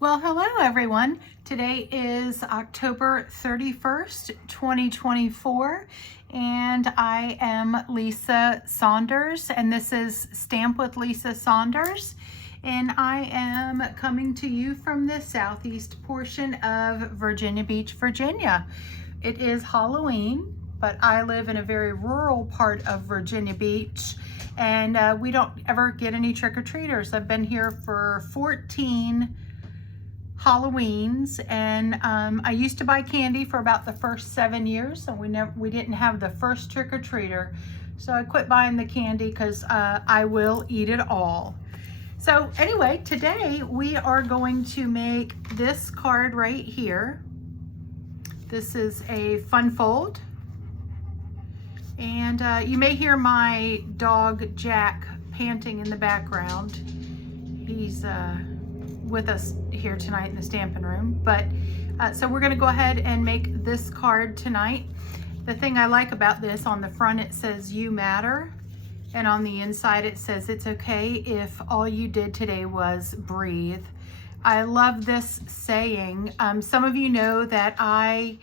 Well, hello everyone. Today is October 31st, 2024, and I am Lisa Saunders, and this is Stamp with Lisa Saunders, and I am coming to you from the southeast portion of Virginia Beach, Virginia. It is Halloween, but I live in a very rural part of Virginia Beach, and we don't ever get any trick-or-treaters. I've been here for 14 Halloweens, and I used to buy candy for about the first 7 years, and we didn't have the first trick-or-treater, so I quit buying the candy because I will eat it all. So anyway, today we are going to make this card right here. This is a fun fold, and you may hear my dog Jack panting in the background. He's with us here tonight in the stamping room, but so we're going to go ahead and make this card tonight. The thing I like about this, on the front it says "You matter," and on the inside it says it's okay if all you did today was breathe. I love this saying. Some of you know that I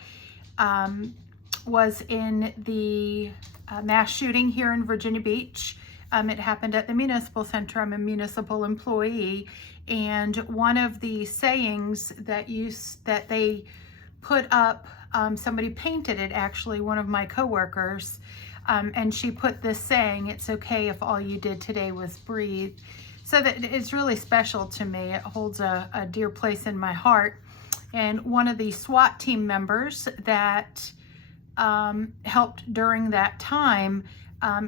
was in the mass shooting here in Virginia Beach. It happened at the municipal center. I'm a municipal employee, and one of the sayings that they put up, somebody painted it, actually, one of my coworkers, and she put this saying, "It's okay if all you did today was breathe." So that it's really special to me. It holds a dear place in my heart. And one of the SWAT team members that helped during that time,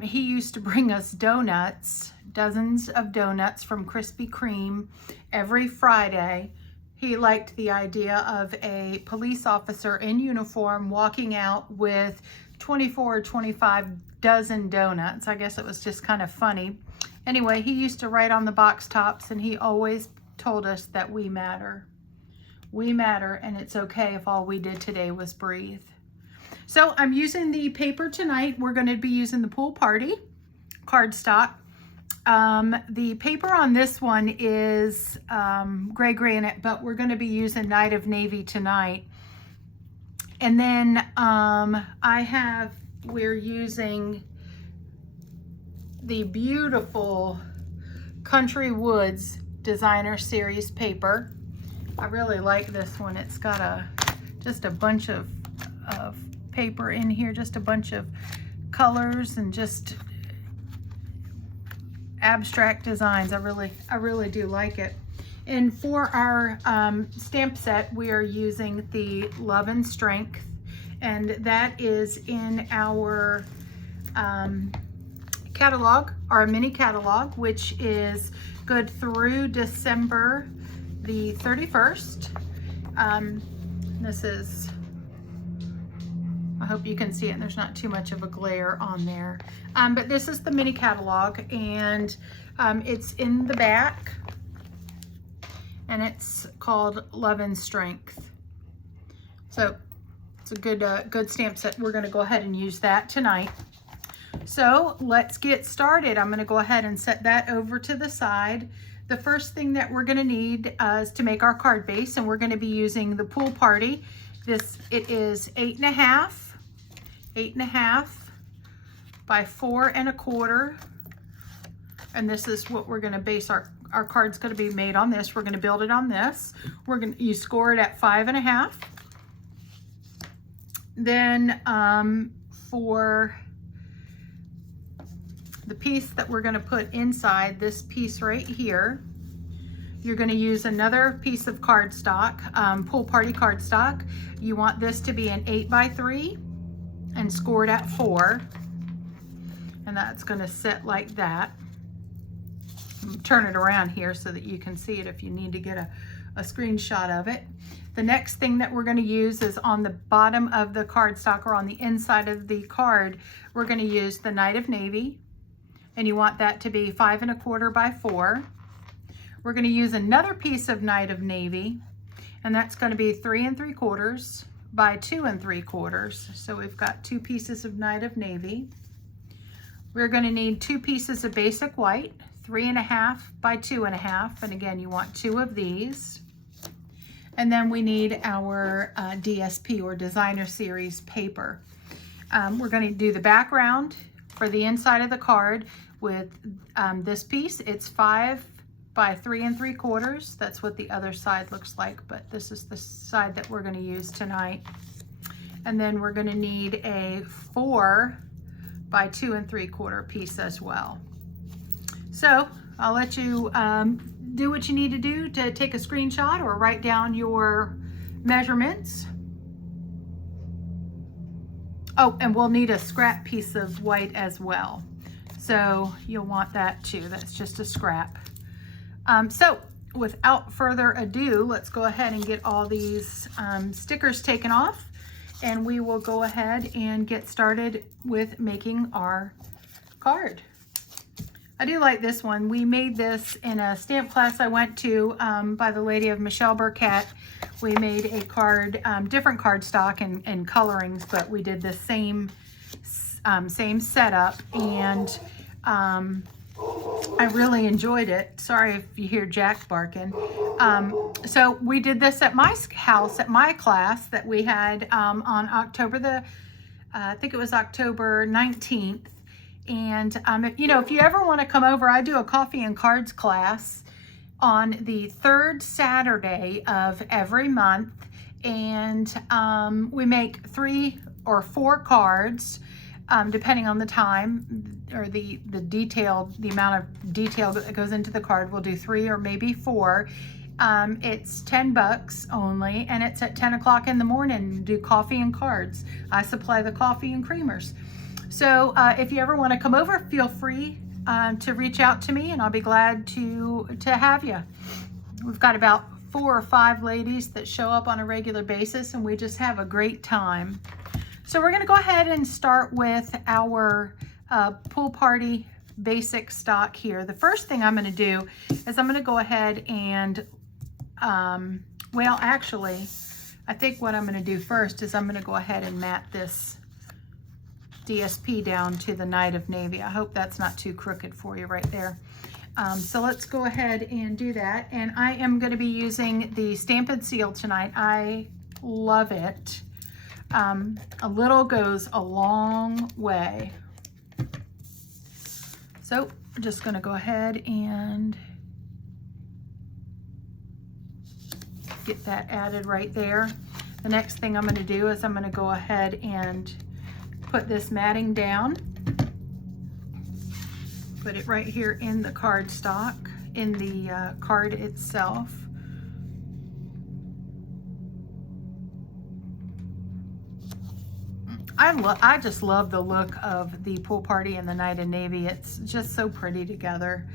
he used to bring us donuts, dozens of donuts from Krispy Kreme every Friday. He liked the idea of a police officer in uniform walking out with 24 or 25 dozen donuts. I guess it was just kind of funny. Anyway, he used to write on the box tops, and he always told us that we matter. We matter, and it's okay if all we did today was breathe. So I'm using the paper tonight. We're going to be using the Pool Party cardstock. The paper on this one is gray granite, but we're going to be using Night of Navy tonight. And then we're using the beautiful Country Woods Designer Series paper. I really like this one. It's got just a bunch of paper in here, just a bunch of colors and just abstract designs. I really do like it. And for our stamp set, we are using the Love&Strength, and that is in our catalog, our mini catalog, which is good through December the 31st. This is, I hope you can see it and there's not too much of a glare on there. But this is the mini catalog, and it's in the back, and it's called Love&Strength. So it's a good stamp set. We're going to go ahead and use that tonight. So let's get started. I'm going to go ahead and set that over to the side. The first thing that we're going to need is to make our card base, and we're going to be using the Pool Party. It is 8.5 by 4 1/4, and this is what we're going to base our card's going to be made on. This, we're going to build it on this. You score it at 5 1/2. Then for the piece that we're going to put inside, this piece right here, you're going to use another piece of cardstock, Pool Party cardstock. You want this to be an 8 by 3 and scored at 4, and that's going to sit like that. Turn it around here so that you can see it if you need to get a screenshot of it. The next thing that we're going to use is on the bottom of the cardstock, or on the inside of the card, we're going to use the Night of Navy, and you want that to be 5 1/4 by 4. We're going to use another piece of Night of Navy, and that's going to be 3 3/4 by 2 3/4. So we've got 2 pieces of Night of Navy. We're going to need 2 pieces of basic white, 3 1/2 by 2 1/2, and again, you want 2 of these. And then we need our DSP or designer series paper. We're going to do the background for the inside of the card with this piece. It's 5 by 3 3/4. That's what the other side looks like, but this is the side that we're going to use tonight. And then we're going to need a 4 by 2 3/4 piece as well. So I'll let you do what you need to do to take a screenshot or write down your measurements. Oh, and we'll need a scrap piece of white as well. So you'll want that too. That's just a scrap. So without further ado, let's go ahead and get all these stickers taken off, and we will go ahead and get started with making our card. I do like this one. We made this in a stamp class I went to by the lady of Michelle Burkett. We made a card, different cardstock and colorings, but we did the same setup, and I really enjoyed it. Sorry if you hear Jack barking. So we did this at my house, at my class that we had on October I think it was October 19th. And, if you ever want to come over, I do a coffee and cards class on the 3rd Saturday of every month. And we make 3 or 4 cards, depending on the time or the amount of detail that goes into the card. We'll do 3 or maybe 4. It's $10 only, and it's at 10 o'clock in the morning. Do coffee and cards. I supply the coffee and creamers. So if you ever want to come over, feel free to reach out to me, and I'll be glad to have you. We've got about 4 or 5 ladies that show up on a regular basis, and we just have a great time. So we're going to go ahead and start with our pool party basic stock here. The first thing I'm going to do is I'm going to go ahead and, well, actually, I think what I'm going to do first is I'm going to go ahead and mat this DSP down to the Night of Navy. I hope that's not too crooked for you right there. So let's go ahead and do that. And I am going to be using the Stamp and Seal tonight. I love it. A little goes a long way. So I'm just going to go ahead and get that added right there. The next thing I'm going to do is I'm going to go ahead and put this matting down, put it right here in the cardstock, in the card itself. I just love the look of the pool party and the Night of Navy. It's just so pretty together.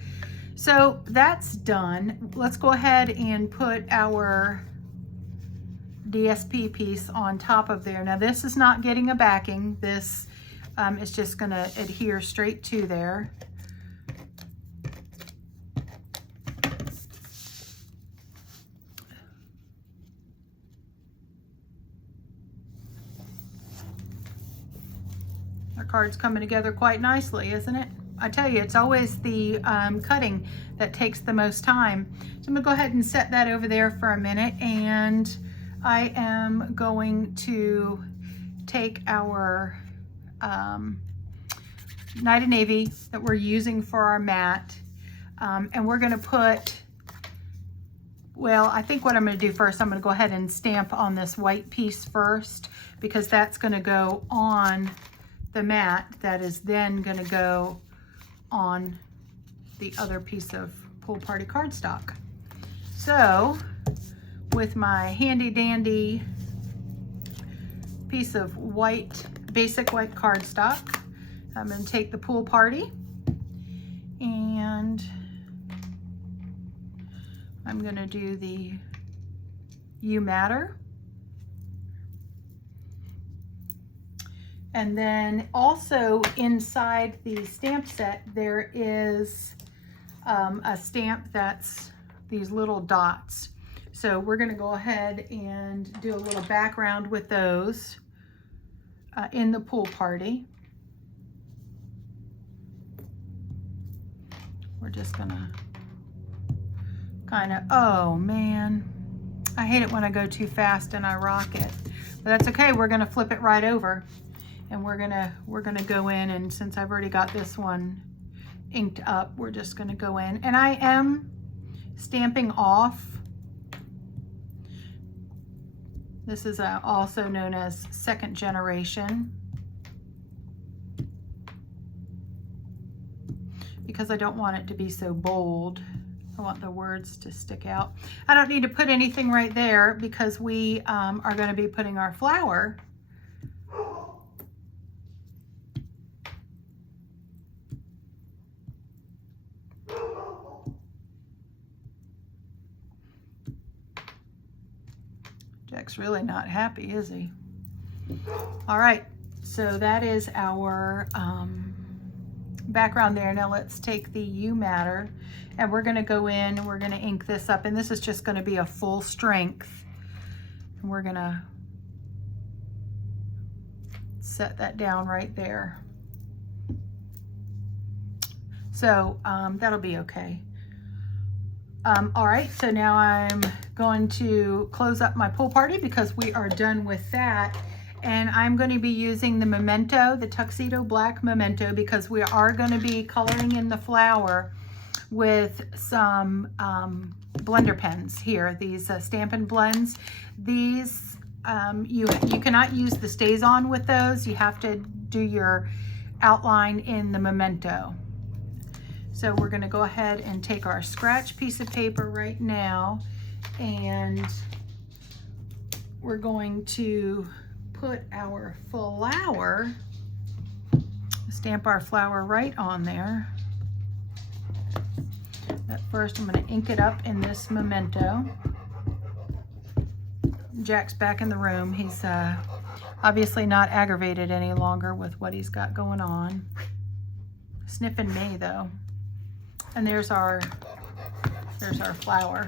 So that's done. Let's go ahead and put our DSP piece on top of there. Now this is not getting a backing. This is just going to adhere straight to there. Our card's coming together quite nicely, isn't it? I tell you, it's always the cutting that takes the most time. So I'm going to go ahead and set that over there for a minute, and I am going to take our Night of Navy that we're using for our mat, and we're going to put, well, I think what I'm going to do first, I'm going to go ahead and stamp on this white piece first, because that's going to go on the mat that is then going to go on the other piece of pool party cardstock. So with my handy dandy piece of white, basic white cardstock, I'm going to take the pool party and I'm going to do the You Matter. And then also inside the stamp set, there is a stamp that's these little dots. So we're going to go ahead and do a little background with those in the pool party. We're just going to kind of, oh man, I hate it when I go too fast and I rock it, but that's okay. We're gonna flip it right over, and we're gonna go in, and since I've already got this one inked up, we're just gonna go in, and I am stamping off. This is also known as second generation, because I don't want it to be so bold. I want the words to stick out. I don't need to put anything right there because we are going to be putting our flower. Jack's really not happy, is he? All right, so that is our background there. Now let's take the U Matter, and we're going to go in and we're going to ink this up, and this is just going to be a full strength, and we're going to set that down right there. So that'll be okay. All right, so now I'm going to close up my pool party because we are done with that. And I'm going to be using the Memento, the Tuxedo Black Memento, because we are going to be coloring in the flower with some blender pens here, these Stampin' Blends. These, you cannot use the Stays On with those. You have to do your outline in the Memento. So we're going to go ahead and take our scratch piece of paper right now, and we're going to put our flower, stamp our flower right on there. But first I'm going to ink it up in this Memento. Jack's back in the room. He's obviously not aggravated any longer with what he's got going on. Sniffing me though. And there's our flower.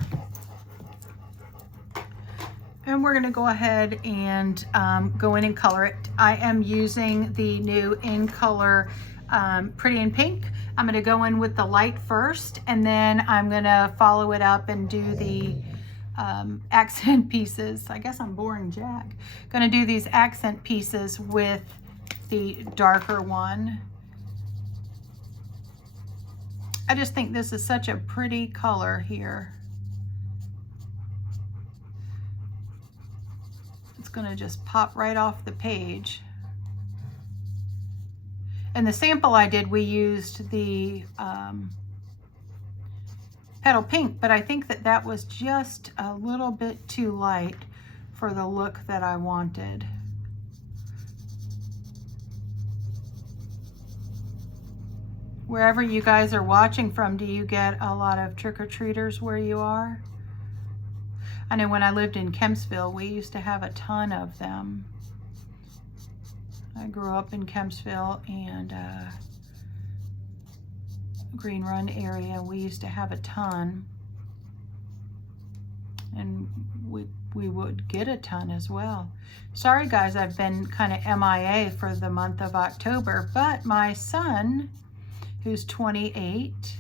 And we're going to go ahead and go in and color it. I am using the new In Color Pretty in Pink. I'm going to go in with the light first, and then I'm going to follow it up and do the accent pieces. I guess I'm boring Jack. Going to do these accent pieces with the darker one. I just think this is such a pretty color here. It's going to just pop right off the page. And the sample I did, we used the Petal Pink, but I think that that was just a little bit too light for the look that I wanted. Wherever you guys are watching from, do you get a lot of trick-or-treaters where you are? I know when I lived in Kempsville, we used to have a ton of them. I grew up in Kempsville and Green Run area. We used to have a ton. And we would get a ton as well. Sorry guys, I've been kind of MIA for the month of October, but my son, who's 28,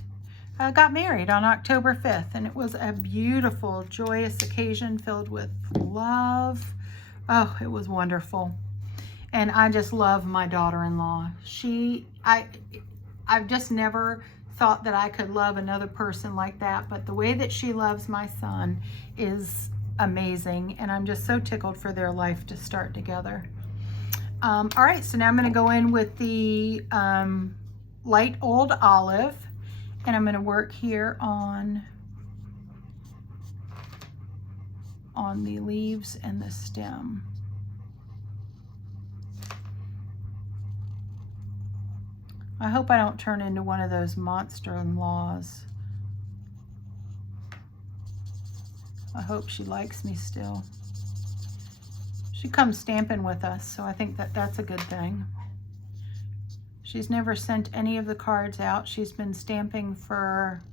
got married on October 5th, and it was a beautiful, joyous occasion filled with love. Oh, it was wonderful. And I just love my daughter-in-law. I've just never thought that I could love another person like that, but the way that she loves my son is amazing, and I'm just so tickled for their life to start together. All right, so now I'm going to go in with the light old olive, and I'm going to work here on the leaves and the stem. I hope I don't turn into one of those monster-in-laws. I hope she likes me still. She comes stamping with us, so I think that that's a good thing. She's never sent any of the cards out. She's been stamping for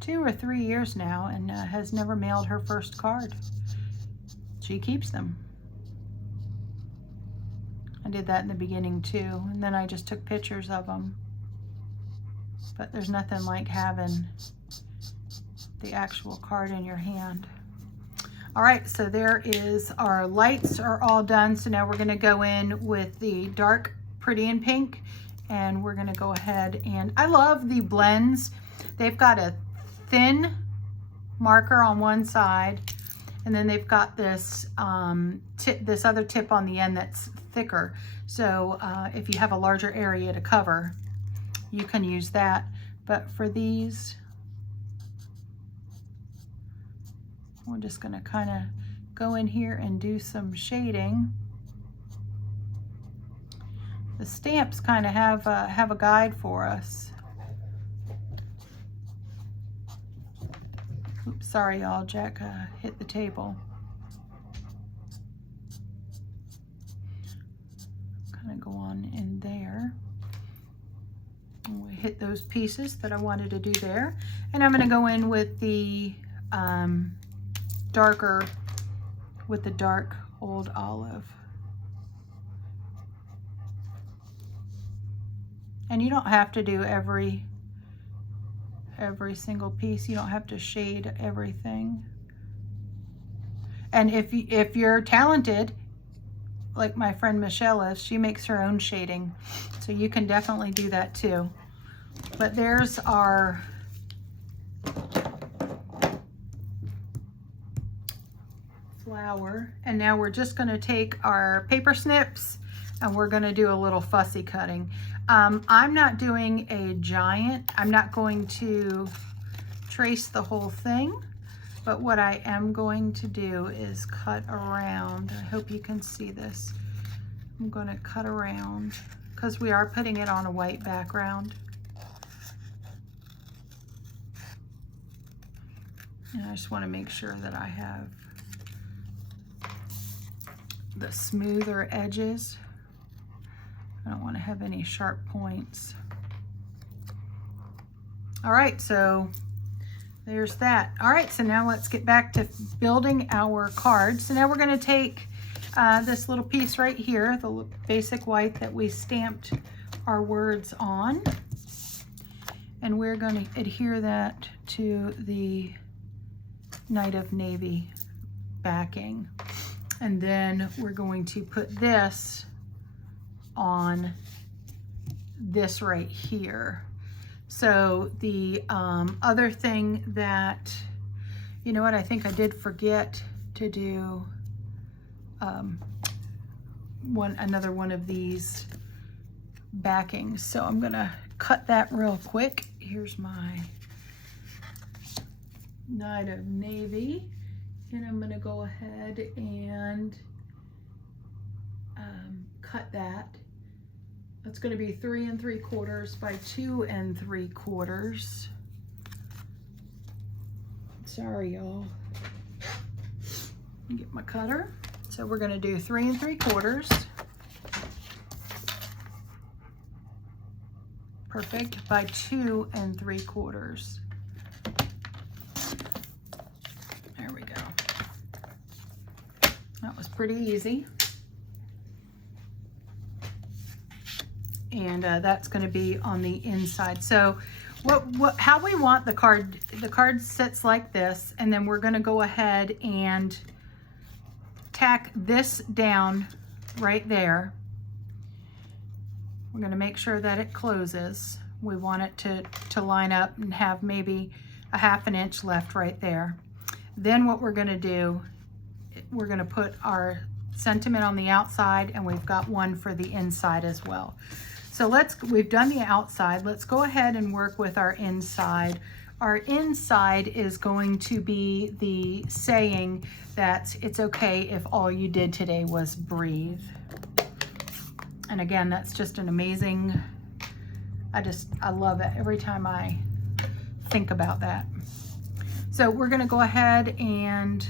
2 or 3 years now and has never mailed her first card. She keeps them. I did that in the beginning too, and then I just took pictures of them. But there's nothing like having the actual card in your hand. All right, so there is our lights are all done. So now we're gonna go in with the dark Pretty in Pink, and we're gonna go ahead and, I love the blends. They've got a thin marker on one side, and then they've got this this other tip on the end that's thicker. So if you have a larger area to cover, you can use that. But for these, we're just gonna kind of go in here and do some shading. The stamps kind of have a guide for us. Oops, sorry y'all, Jack hit the table. Kind of go on in there. And we hit those pieces that I wanted to do there. And I'm gonna go in with the darker, with the dark Old Olive. And you don't have to do every single piece. You don't have to shade everything. And if you're talented, like my friend Michelle is, she makes her own shading. So you can definitely do that too. But there's our flower. And now we're just gonna take our paper snips and we're gonna do a little fussy cutting. I'm not doing a giant, I'm not going to trace the whole thing, but what I am going to do is cut around. I hope you can see this. I'm gonna cut around because we are putting it on a white background. And I just wanna make sure that I have the smoother edges. I don't want to have any sharp points. All right, so there's that. All right, so now let's get back to building our card. So now we're going to take this little piece right here, the basic white that we stamped our words on, and we're going to adhere that to the Night of Navy backing. And then we're going to put this on this right here. So the other thing that, you know what, I think I did forget to do another one of these backings. So I'm gonna cut that real quick. Here's my Night of Navy, and I'm gonna go ahead and cut that. That's going to be 3 3/4 by 2 3/4. Sorry, y'all. Get my cutter. So we're going to do 3 3/4. Perfect. By 2 3/4. There we go. That was pretty easy. And that's going to be on the inside. So how we want the card sits like this, and then we're going to go ahead and tack this down right there. We're going to make sure that it closes. We want it to line up and have maybe a 1/2 inch left right there. Then what we're going to do, we're going to put our sentiment on the outside, and we've got one for the inside as well. So we've done the outside. Let's go ahead and work with our inside. Our inside is going to be the saying that it's okay if all you did today was breathe. And again, that's just an amazing, I love it every time I think about that. So we're gonna go ahead and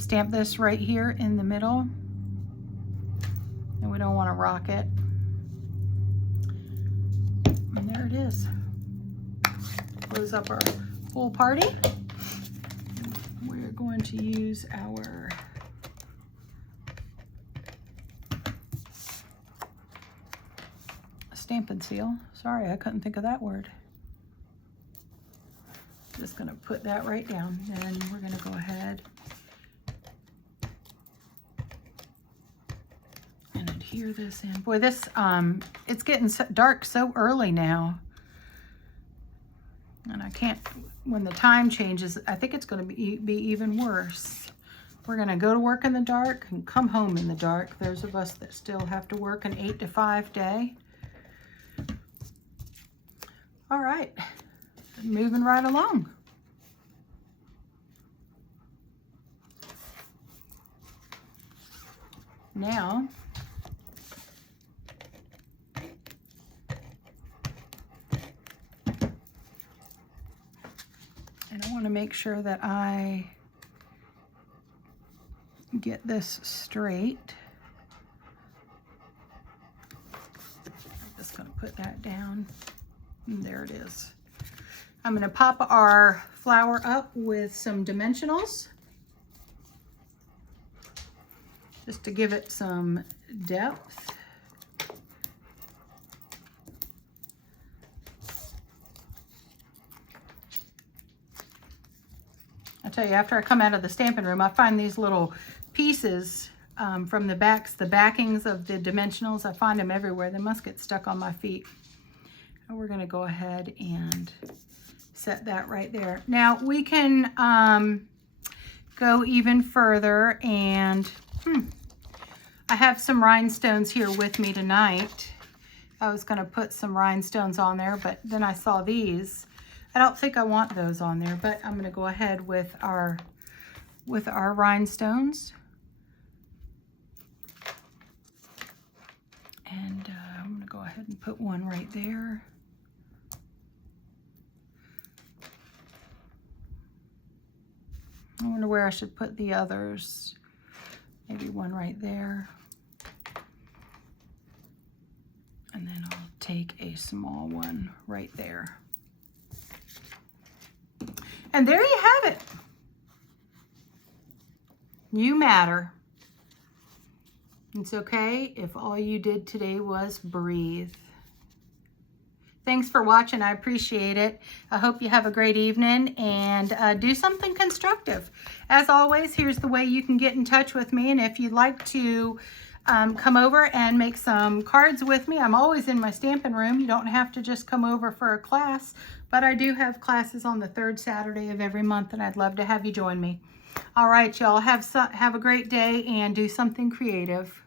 stamp this right here in the middle. And we don't wanna rock it. And there it is. Close up our whole party. We're going to use our Stampin' Seal. Sorry, I couldn't think of that word. Just gonna put that right down, and we're gonna go ahead adhere this in. Boy, this, it's getting so dark so early now. And I can't, when the time changes, I think it's going to be even worse. We're going to go to work in the dark and come home in the dark. Those of us that still have to work an 8 to 5 day. All right, moving right along. Now, and I want to make sure that I get this straight. I'm just going to put that down. And there it is. I'm going to pop our flower up with some dimensionals, just to give it some depth. I tell you, after I come out of the stamping room, I find these little pieces from the backings of the dimensionals. I find them everywhere. They must get stuck on my feet. And we're going to go ahead and set that right there. Now we can go even further, and I have some rhinestones here with me tonight. I was going to put some rhinestones on there, but then I saw these. I don't think I want those on there, but I'm going to go ahead with our rhinestones. And I'm going to go ahead and put one right there. I wonder where I should put the others. Maybe one right there. And then I'll take a small one right there. And there you have it. You matter. It's okay if all you did today was breathe. Thanks for watching. I appreciate it. I hope you have a great evening, and do something constructive. As always, here's the way you can get in touch with me. And if you'd like to come over and make some cards with me, I'm always in my stamping room. You don't have to just come over for a class, but I do have classes on the 3rd Saturday of every month, and I'd love to have you join me. All right, y'all, have a great day and do something creative.